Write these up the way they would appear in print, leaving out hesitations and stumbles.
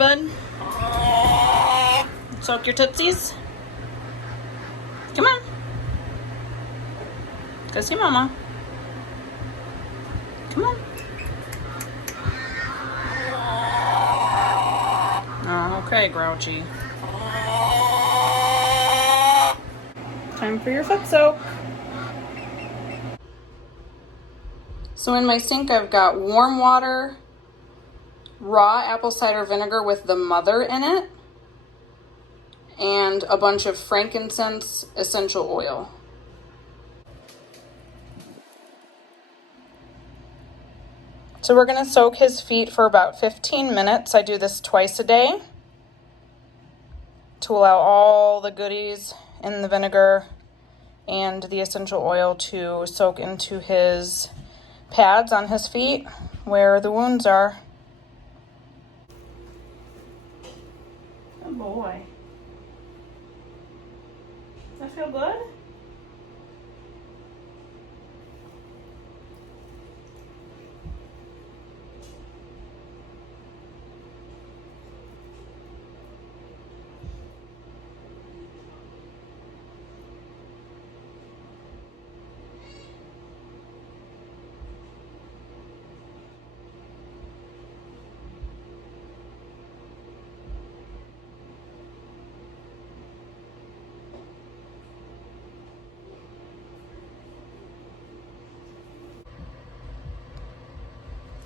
bud? Soak your tootsies. Come on. Go see Mama. Come on. Oh, okay, Grouchy. Time for your foot soak. So in my sink, I've got warm water, raw apple cider vinegar with the mother in it, and a bunch of frankincense essential oil. So we're gonna soak his feet for about 15 minutes. I do this twice a day to allow all the goodies in the vinegar and the essential oil to soak into his pads on his feet where the wounds are. Good boy. Does that feel good?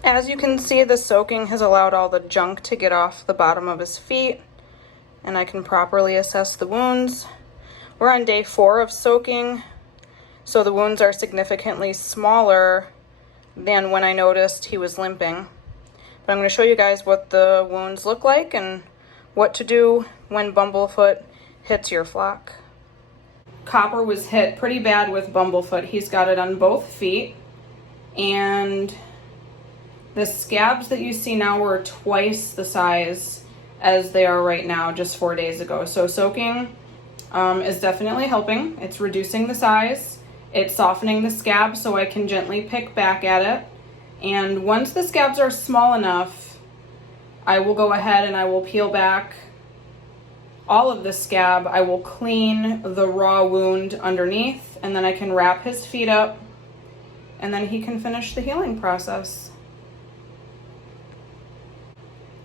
As you can see, the soaking has allowed all the junk to get off the bottom of his feet, and I can properly assess the wounds. We're on day 4 of soaking, so the wounds are significantly smaller than when I noticed he was limping. But I'm going to show you guys what the wounds look like and what to do when Bumblefoot hits your flock. Copper was hit pretty bad with Bumblefoot. He's got it on both feet, and the scabs that you see now were twice the size as they are right now just 4 days ago. So soaking is definitely helping. It's reducing the size. It's softening the scab so I can gently pick back at it. And once the scabs are small enough, I will go ahead and I will peel back all of the scab. I will clean the raw wound underneath, and then I can wrap his feet up, and then he can finish the healing process.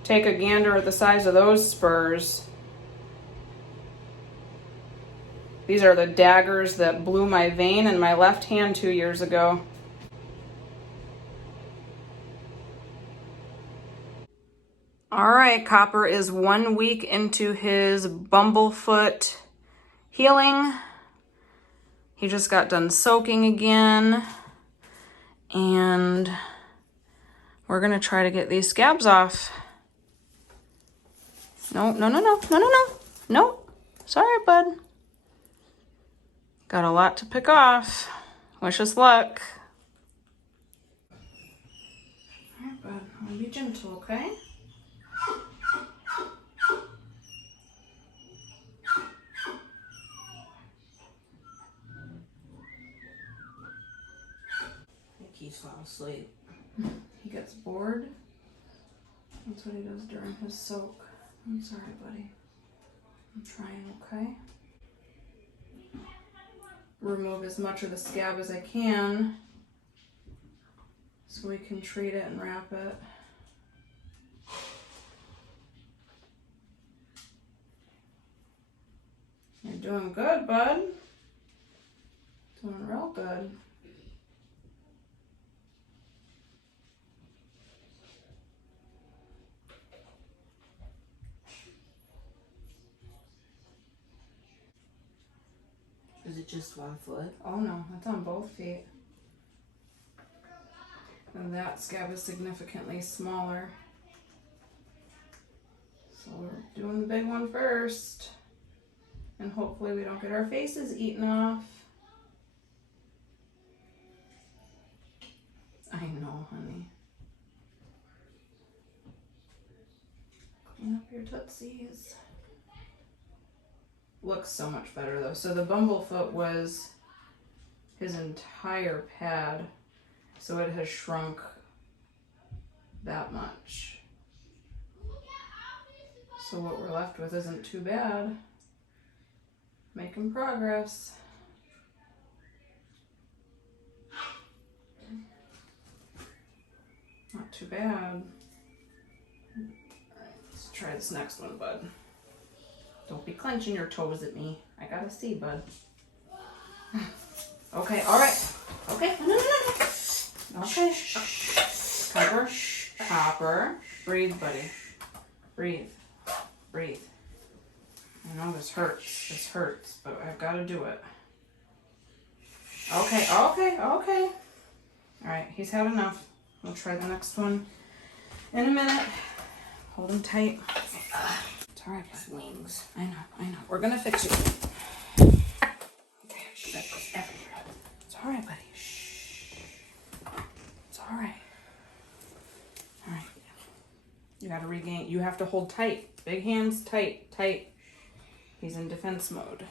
Take a gander at the size of those spurs. These are the daggers that blew my vein in my left hand 2 years ago. All right, Copper is 1 week into his Bumblefoot healing. He just got done soaking again, and we're gonna try to get these scabs off. No. No. Sorry, bud. Got a lot to pick off. Wish us luck. All right, bud. I'm gonna be gentle, okay? I think he's falling asleep. He gets bored. That's what he does during his soak. I'm sorry, buddy. I'm trying, okay? Remove as much of the scab as I can so we can treat it and wrap it. You're doing good, bud. Doing real good. Is it just one foot? Oh no, that's on both feet. And that scab is significantly smaller. So we're doing the big one first. And hopefully we don't get our faces eaten off. I know, honey. Clean up your tootsies. Looks so much better though. So the Bumblefoot was his entire pad, so it has shrunk that much. So what we're left with isn't too bad. Making progress. Not too bad. Alright, let's try this next one, bud. Don't be clenching your toes at me. I gotta see, bud. Okay, alright. Okay, no. Okay. Copper. Copper. Breathe, buddy. Breathe. Breathe. I know this hurts. This hurts, but I've got to do it. Okay. Alright, he's had enough. We'll try the next one in a minute. Hold him tight. It's alright, wings. I know. We're gonna fix you. Okay, shh. It's alright, buddy. Shh. It's alright. Alright. You gotta regain. You have to hold tight. Big hands, tight. He's in defense mode.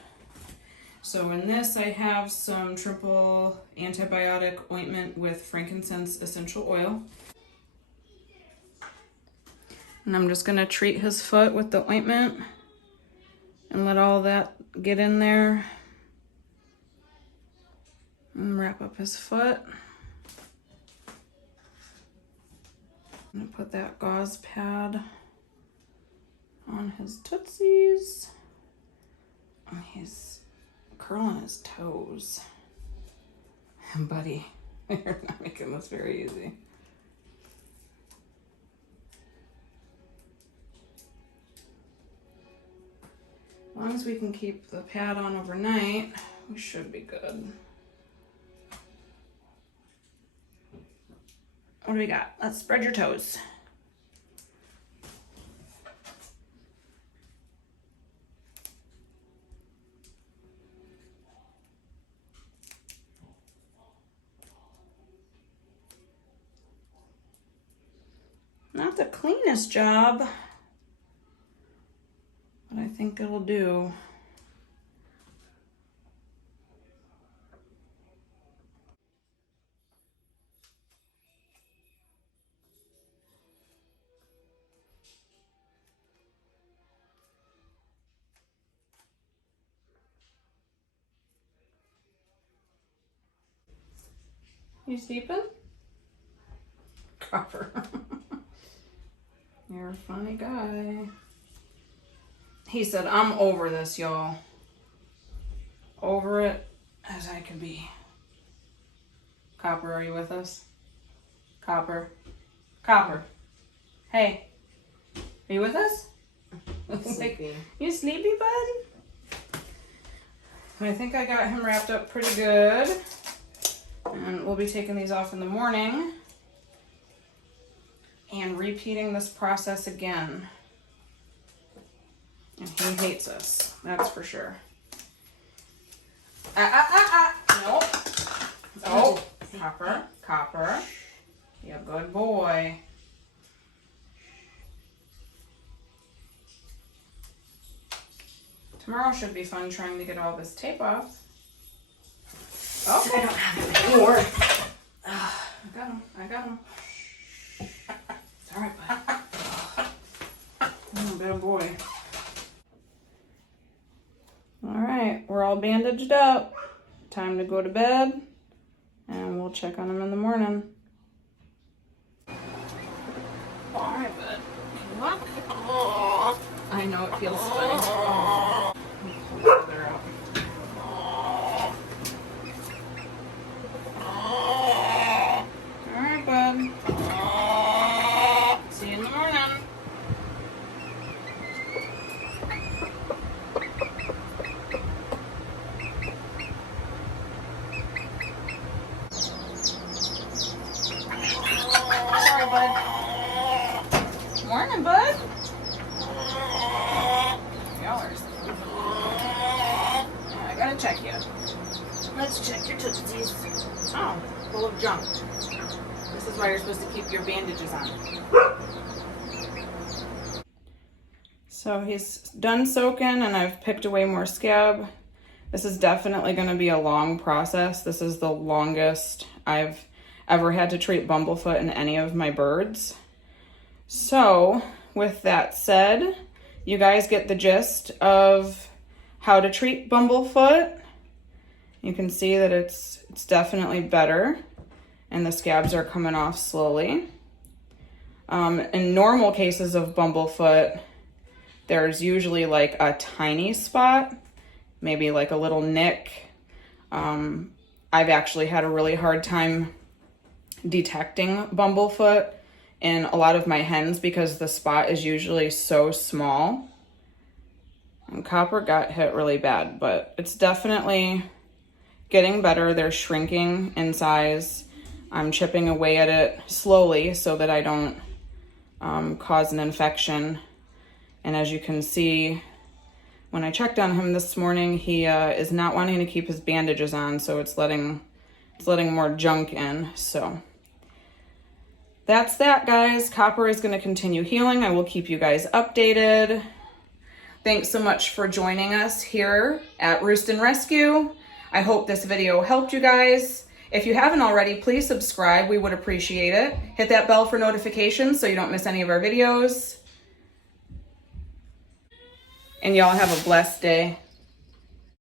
So in this, I have some triple antibiotic ointment with frankincense essential oil. And I'm just gonna treat his foot with the ointment and let all that get in there. And wrap up his foot. I'm gonna put that gauze pad on his tootsies. And he's curling his toes. Buddy, you're not making this very easy. As long as we can keep the pad on overnight, we should be good. What do we got? Let's spread your toes. Not the cleanest job, but I think it'll do. You sleeping? Copper. You're a funny guy. He said, I'm over this, y'all. Over it as I can be. Copper, are you with us? Copper. Copper. Hey. Are you with us? Sleepy. You sleepy, bud? I think I got him wrapped up pretty good. And we'll be taking these off in the morning. And repeating this process again. And he hates us, that's for sure. Nope. Oh, Copper. You good boy. Tomorrow should be fun trying to get all this tape off. Okay. I don't have it anymore. I got him. It's alright, bud. Oh, bad boy. Alright, we're all bandaged up. Time to go to bed. And we'll check on him in the morning. Alright, bud. Can you walk? I know it feels funny. They're out. Alright, bud. See you in the morning. Sorry, bud. Morning, bud. Y'all are... I gotta check you. Let's check your tootsies. Oh, full of junk. This is why you're supposed to keep your bandages on. So he's done soaking and I've picked away more scab. This is definitely going to be a long process. This is the longest I've ever had to treat Bumblefoot in any of my birds. So with that said, you guys get the gist of how to treat Bumblefoot. You can see that it's definitely better, and the scabs are coming off slowly. In normal cases of Bumblefoot, there's usually like a tiny spot, maybe like a little nick. I've actually had a really hard time detecting Bumblefoot in a lot of my hens because the spot is usually so small. And Copper got hit really bad, but it's definitely getting better. They're shrinking in size. I'm chipping away at it slowly so that I don't cause an infection. And as you can see, when I checked on him this morning, he is not wanting to keep his bandages on, so it's letting more junk in. So that's that, guys. Copper is going to continue healing. I will keep you guys updated. Thanks so much for joining us here at Roost and Rescue. I hope this video helped you guys. If you haven't already, please subscribe. We would appreciate it. Hit that bell for notifications so you don't miss any of our videos. And y'all have a blessed day.